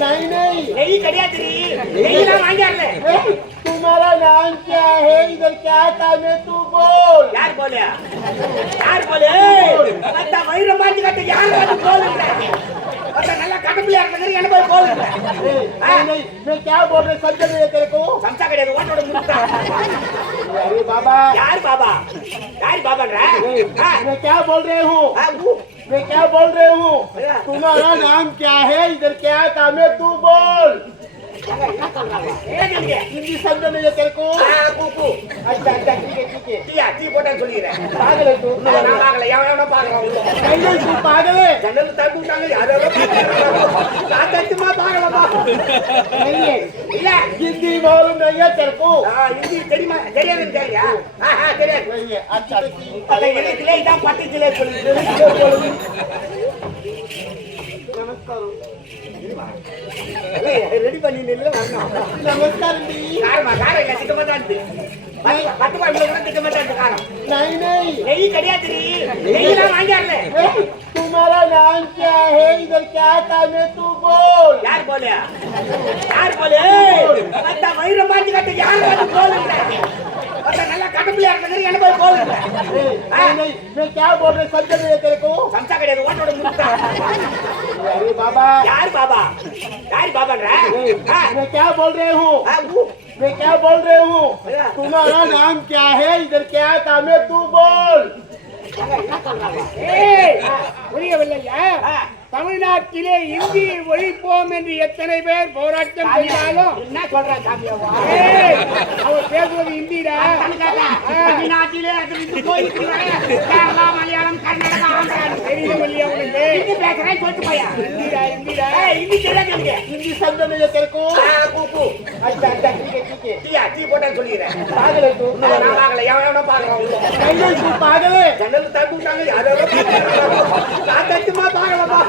नहीं नहीं नहीं कड़िया तेरी नहीं ना मांगे ले तुम्हारा नाम क्या है इधर क्या काम है तू बोल यार बोले पता वही रोमांच करते यार बोल पता नल्ला कटपले यार என்ன போய் बोल नहीं मैं क्या बोल रहे समझ नहीं तेरे को समझा கிடையாது ஓட்டோட முட்டா अरे बाबा यार बाबा मैं क्या बोल रहे हूँ मैं क्या बोल रहे हूँ तुम्हारा नाम क्या है इधर क्या काम है तू बोल हिंदी समझ नहीं है तेरे को अच्छा अच्छा ठीक है टी போட்டா சொல்லிறேன் पागल है तू நான் பாக்கல எவனோ பாக்குறான் नहीं तू पागल है ஜன்னல் தட்டுட்டாங்க யாரோ காத்தட்டுமா பாக்கலமா नहीं है இல்ல हिंदी मालूम नहीं है तेरे को ஹிந்தி தெரியுமா தெரியாதுன்னு தெரியா தெரியாது नहीं है अच्छा பல எழுத்திலே இதான் பட்டிச்சிலே சொல்லுது नमस्कार ரெடி பண்ணி நில்ல வரணும் नमस्कार जी காரம் இல்ல திக்க மாட்டான்து பத்து பாய் கூட திக்க மாட்டான்து காரம் नहीं नहीं நெய் கிடையாது நெய் நான் வாங்கியாரல तुम्हारा नाम क्या है इधर क्या काम है तू बोल यार बोले पता वही रोमांच करते यार बोल पता नल्ला कटपले यार என்ன போய் बोल नहीं मैं क्या बोल रहे समझ नहीं है तेरे को समझा கிடையாது ஓட்டோட முட்டா अरे बाबा यार बाबा मैं क्या बोल रहे हूँ मैं क्या बोल रहे हूँ तुम्हारा नाम क्या है इधर क्या काम है तू बोल புரியவில்லையா தமிழ்நாட்டிலே இந்தி ஒழிப்போம் என்று எத்தனை பேர் போராட்டம் செய்தாலும் என்ன சொல்ற சாமியாவா அவர் பேசுவது இந்திடா தமிழ்நாட்டிலே கேரளா மலையாளம் கர்நாடகா ஆந்திரா தெரியவில்லையா உங்களுக்கு ஹிந்தி பேசுறேன் சொல்லிட்டு போயா இந்திடா ஹிந்தி தெரியாது எனக்கு हिंदी समझ नहीं है तेरे को கூப்பு अच्छा अच्छा ठीक है டீ போட்டா சொல்லிடுறேன் पागल है तू நான் பாக்கல எவனோ பாக்குறான் नहीं तू पागल है ஜன்னல் தட்டுட்டாங்க யாரோ காத்தட்டுமா பாக்கலமா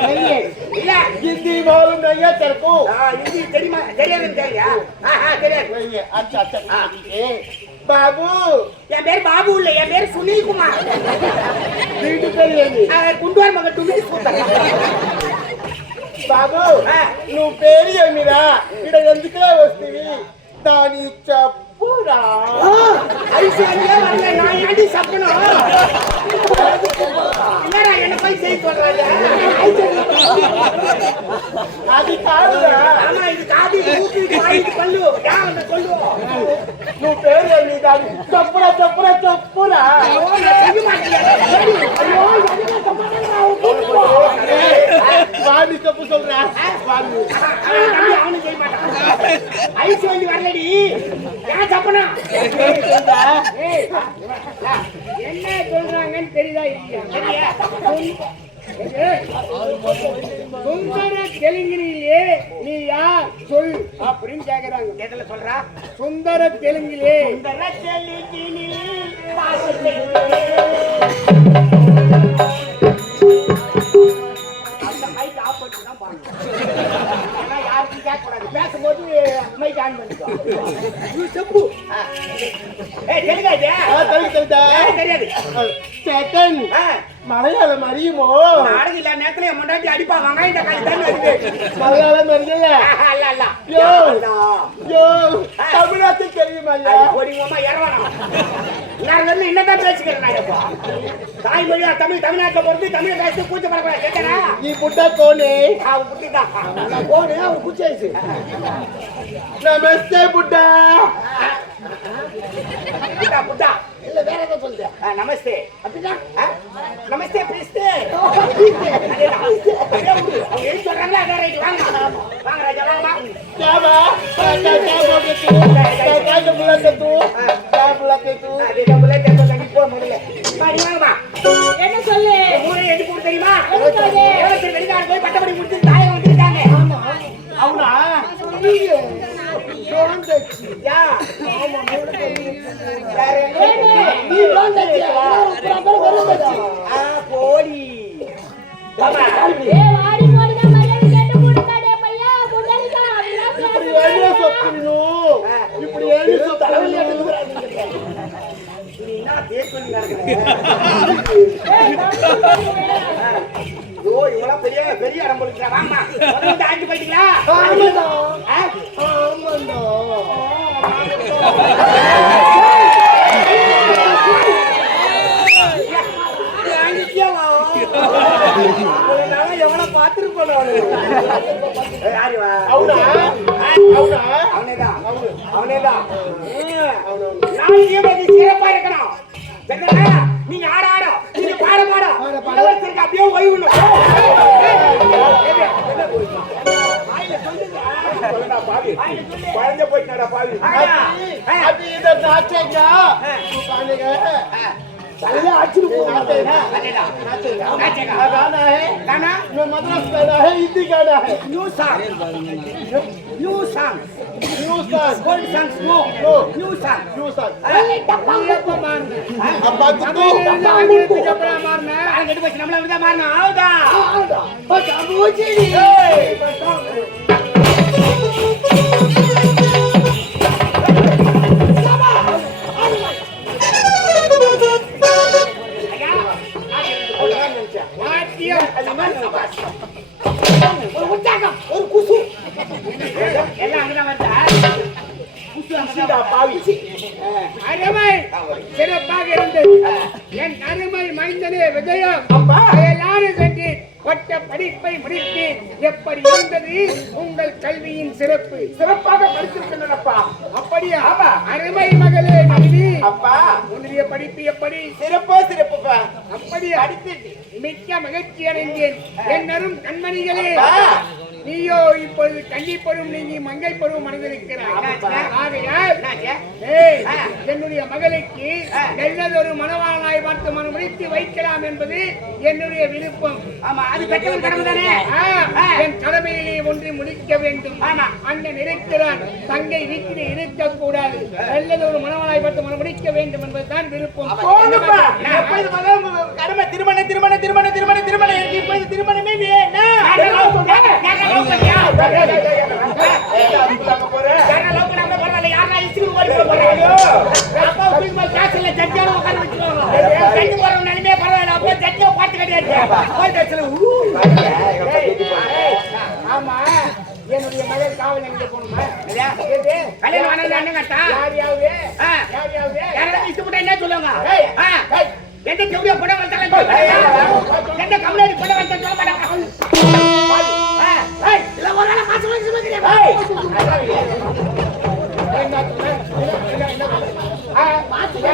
नहीं है இல்ல हिंदी मालूम नहीं है तेरे को ஹிந்தி தெரியுமா தெரியாதுன்னு தெரியா தெரியாது नहीं है अच्छा अच्छा ठीक है बाबू என் பேர் பாபு இல்ல என் பேர் சுனில் குமார் வீட்டு பேர் ఏంది குண்டுவார் மகன் டுமில் கூத்தர் బాబు నువ్వు పేరు ఏమిరా ఇక్కడ ఎందుకులా వస్తీవి దాని చెప్పురా ஐஸ்வர்யா வரல நான் ஏண்டி சப்பணும் என்னடா என்ன போய் செய்ய சொல்றாங்க అది కాదురా ஆமா இது காதி ஊத்தி வாயிட்டு பல்லு யாவன சொல்லுவோம் నువ్వు పేరు ఏమి దాని చెప్పురా చెప్పురా చెప్పురా செய்ய மாட்டேன் ஐயோ என்ன వాడిని చెప్పు சொல்றா వాడిని அவனு செய்ய மாட்டான் ஐஸ்வர்யா வரலடி ஏன் சப்பனா என்ன சொல்றாங்கன்னு தெரியுதா இல்லையா சுந்தர தெலுங்கிலே நீ யார் சொல் அப்படின்னு கேக்குறாங்க எதுல சொல்றா சுந்தர தெலுங்கிலே அந்த மைக் ஆஃப் பண்ணி தான் பாருங்க ஏன்னா யாருக்கும் கேட்கக்கூடாது பேசும்போது மைக் ஆன் பண்ணிக்கோ செப்பு தெரியாது தெரியாது சேட்டன் மலையாளம் அறியுமோ நாடகம் இல்ல நேரத்துல என் முன்னாடி அடிப்பா வாங்க இந்த கை தான் வருது மலையாளம் அறியல அல்ல அல்ல யோ யோ தமிழாத்து தெரியுமா ஓடிங்கம்மா இறவணும் நான் வந்து என்னதான் பேசிக்கிறேன் நான் இப்போ தாய்மொழியா தமிழ்நாட்டுல பொறுத்து தமிழ் பேசி பூச்சி பரப்பா கேட்கறா நீ புட்டா கோனே அவன் புட்டிதான் போனு அவன் குச்சாயிச்சு நமஸ்தே புட்டா புட்டா புட்டா இல்ல வேற ஏதோ சொல்லுது நமஸ்தே அப்படின்னா நமஸ்தே பிரிஸ்தே அவங்க எழுதி சொல்றாங்களா வேற இது வாங்க வாங்க ராஜா வாங்கம்மா क्या बा क्या बोल रहे तू क्या बुलाते तू क्या बुलाते तू அதே போல தேங்க தண்ணி போ முதல்ல பாடி வாங்கம்மா என்ன சொல்லு மூணு எது போடு தெரியுமா ஏவத்தில் வெளிநாடு போய் பட்டப்படி முடிச்சு தாயை வந்துட்டாங்க ஆமா అవునా யா ஆமா நீ டோன்ட் டச் போடி பாபா வாடி போடுங்க மரியாதை கேட்டு போடுடா பையா புடலிடா ఇప్పుడు ఏమీ చెప్తును ఇప్పుడు ఏమీ தலைவலி చెప్తును எடுத்துறாங்க நீ என்ன தேக்கு நீ நடக்குற ஓ இவள பெரிய பெரிய இடம் போடுறா வாமா வந்து ஆஞ்சு போயிட்டீங்களா ஆமாண்டா ஆ? ஆமாண்டா எவ்வளவு பாத்துருப்போம் யாரு அவனா அவனா அவனேதான் அவனேதான் நாளைக்கு சிறப்பா இருக்கணும் நீங்க ஆட ஆட நீங்க பாட பாட இளவரசருக்கு அப்படியே ஓய்வுணும் குழந்தை போயிட்டாடா பாவி அது இத நாச்சேங்க பாருங்க தலையில அடிச்சுட்டு गाना है गाना जो मद्रास पैदा है हिंदी गाना है new song new song new song gold song no no new song new song எப்ப மாறின अब बात तो ஆங்கிலத்துக்கு அப்புறம் மாறின நான் கெட்டு போச்சு நம்மள வந்து மாறணும் ஆவுதா ஒரு உற்சாகம் ஒரு குசு எல்லாம் அங்கதான் வருதா குசு அங்கதான் பாவி அருமை சிறப்பாக இருந்தது என் அருமை மைந்தனே விஜயம் அப்பா. எல்லாரும் சென்று பட்ட படிப்பை முடித்து எப்படி இருந்தது உங்கள் கல்வியின் சிறப்பு சிறப்பாக படிச்சிருக்கேன்ப்பா அப்படியா ஆமா. அருமை மகளே நளினி அப்பா உன்னுடைய படிப்பு எப்படி சிறப்பா சிறப்புப்பா அப்படியா மிக்க மகிழ்ச்சி அடைந்தேன் என்னரும் கண்மணிகளே அப்பா. நீயோ இப்பொழுது கன்னி பருவம் நீங்கி மங்கை பருவம் அடைந்திருக்கிறாய் ஆமாப்பா. ஆகையால் என்னாச்சு? ஏய், ஆ. என்னுடைய மகளுக்கு ஆ. நல்லதொரு மனவாளனாய் பார்த்து மனம் முடித்து வைக்கலாம் என்பது என்னுடைய விருப்பம் ஆமா அது பெற்றவன் கடமை தானே ஆ, ஆ. என் கடமையிலே ஒன்று முடிக்க வேண்டும் ஆமா. அண்ணன் இருக்கிறான் தங்கை வீட்டிலே இருக்கக்கூடாது நல்லதொரு மனவாளனாய் பார்த்து மனம் முடிக்க வேண்டும் என்பதுதான் விருப்பம் போங்கப்பா எப்பொழுது மகன் கடமை திருமணம் திருமணம் திருமணம் திருமணம் திருமணம் எனக்கு இப்பொழுது திருமணமே வேணும் ஆமா என்னுடைய மகள் காவல் எங்க போகணுமா கல்யாணம் ஆனது அண்ணன் கட்டா யாரையாவது ஆ. யாரையாவது யாராவது இஷ்டப்பட்டா என்ன சொல்லுவாங்க ஏய், ஆ. ஏய். எந்த செவ்வியா படம் வந்தாலும் எந்த கம்யூனி படம் வந்தாலும் சொல்ல மாட்டாங்க ஆ. ஏய், இல்ல ஒரு நாள் மாசம் வரைக்கும் சொல்லுங்க. என்ன சொல்ற? என்ன சொல்ற?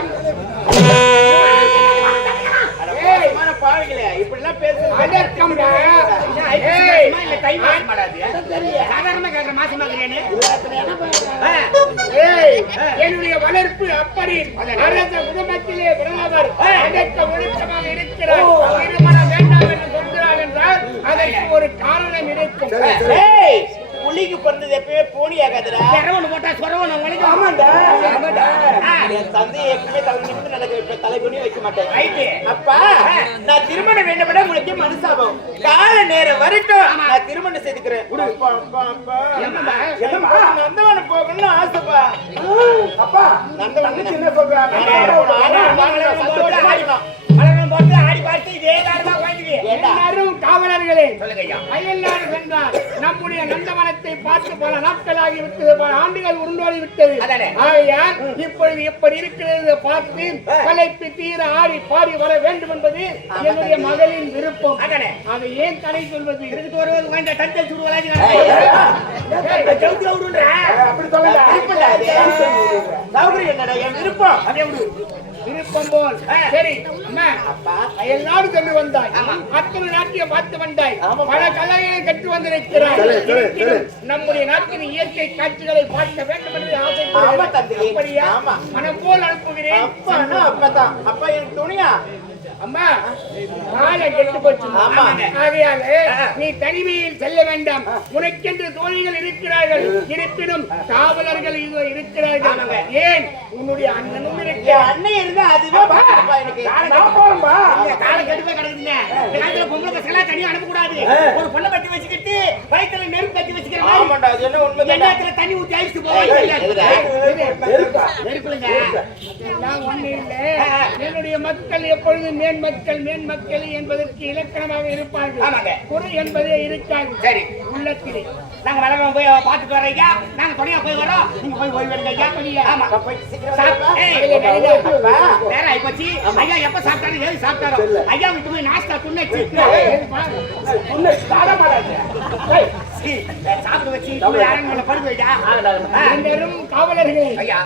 ஏய், பாவிகளே இப்படிலாம் பேசுறது அடக்கம்டா. ஏய், இல்ல தை மாசம் மாடாது சாதாரணமா கேட்கிற மாசமா ஏய், என்னுடைய வளர்ப்பு அப்படி அரச குடும்பத்திலே பிறந்தவர் அடக்க ஒழுக்கமாக இருக்கிறார் திருமணம் வேண்டாம் என்று சொல்கிறார் என்றால் அதற்கு ஒரு காரணம் இருக்கும் புள்ளிக்கு பிறந்தது எப்பயுமே போனி ஆகாதுடா செரவன் போட்டா சொரவன் உங்களுக்கு ஆமாண்டா என் தந்தை எப்பவுமே தலை நிமிர்ந்து நடக்க வைப்ப தலை குனி வைக்க மாட்டேன் அப்பா நான் திருமணம் வேண்டும் விட உங்களுக்கு மனசாபம் கால நேரம் வரட்டும் நான் திருமணம் செய்துக்கிறேன் நந்தவனம் போகணும்னு ஆசைப்பா அப்பா நந்தவனம் சின்ன சொல்றாங்க ஆடி பார்த்து இதே தாரமா வாங்கிடுவே எல்லாரும் காவலர்களே சொல்லுங்க ஐயா அயல்நாடு சென்றார் நம்முடைய நந்தவனத்தை பார்த்து பல நாட்கள் ஆகிவிட்டது பல ஆண்டுகள் உருண்டோடி விட்டது அதானே. ஆகையால் இப்பொழுது எப்படி இருக்கிறது பார்த்து கலைப்பு தீர ஆடி பாடி வர வேண்டும் என்பது என்னுடைய மகளின் விருப்பம் அதானே. அதை ஏன் தடை சொல்வது இருக்கு வருவது வேண்டாம் தந்தை சுடுவலாஜி அப்படி சொல்லுங்க சௌகரியம் என்னடா என் விருப்பம் அப்படியே விடு விருப்பம் போல் சரி அம்மா, அயல்நாடு சென்று வந்தாய் அத்தனை நாட்டிய பார்த்து வந்தாய் பல கலைகளை கற்று வந்திருக்கிறாய் இருப்பினும் நம்முடைய நாட்டின் இயற்கை காட்சிகளை பார்க்க வேண்டும் என்று ஆமா தம்பி. ஆசைப்படுகிறேன் அப்படியா ஆமா. மனம் போல் அனுப்புகிறேன் அப்பதான் அப்பா எனக்கு துணியா அம்மா காலை கெட்டு போச்சு ஆமாங்க. ஆகையால நீ தனிமையில் செல்ல வேண்டாம் உனக்கென்று தோழிகள் இருக்கிறார்கள் இருப்பினும் காவலர்கள் இதோ இருக்கிறார்கள் ஆமாங்க. ஏன் உன்னுடைய அண்ணனும் என் இருக்கிறார் அண்ணன் இருந்தா அதுவே பாப்பா எனக்கு காலம் கெட்டு போய் கிடக்குதுங்க இந்த காலத்துல பொம்பளை பசங்க எல்லாம் தனியா அனுப்ப கூடாது ஒரு பொண்ணை கட்டி வச்சுக்கிட்டு வயித்துல நெருப்பு கட்டி வச்சுக்கிற மாதிரி எண்ணத்துல தண்ணி ஊத்தி அழிச்சு போய் நெருப்புலங்க எல்லாம் ஒண்ணு இல்ல என்னுடைய நம்முடைய மக்கள் எப்பொழுதும் மேன்மக்கள் என்பதற்கு இலக்கணமாக இருப்பார்கள். ஆமாங்க. குறை என்பதே இருக்காது. சரி, உள்ளத்திலே நாங்க வளர்க்க போய் பார்த்துட்டு வர்றீங்க. நாங்க துணையா போய் வரோம். நீங்க போய் ஓய்வு எடுங்க. ஆமா, போய் சீக்கிரம் நேரம் ஆயிப்போச்சு. ஐயா எப்ப சாப்பிட்டாரு, ஏது சாப்பிட்டாரோ ஐயா விட்டு போய் நாஸ்தா துண்ணச்சு சாப்பிட வச்சு யாரும் படுக்க வைடா. காவலர்கள் ஐயா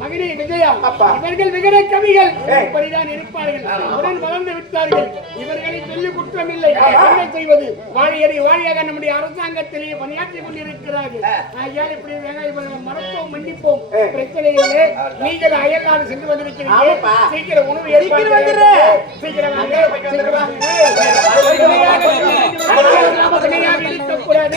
மகனே விஜயா, இவர்கள் விகட கவிகள் இப்படிதான் இருப்பார்கள். உடன் வளர்ந்து விட்டார்கள். இவர்களை சொல்லி குற்றமில்லை. என்ன செய்வது? வாழியாக நம்முடைய அரசாங்கத்திலேயே பணியாற்றிக் கொண்டிருக்கிறார்கள். ஐயா இப்படி மறப்போம், மன்னிப்போம், பிரச்சனை இல்லை. நீங்கள் அயல்நாடு சென்று வந்திருக்கிறீர்கள். சீக்கிரம் உணவு ஏற்பாடு சீக்கிரம் இருக்கக்கூடாது.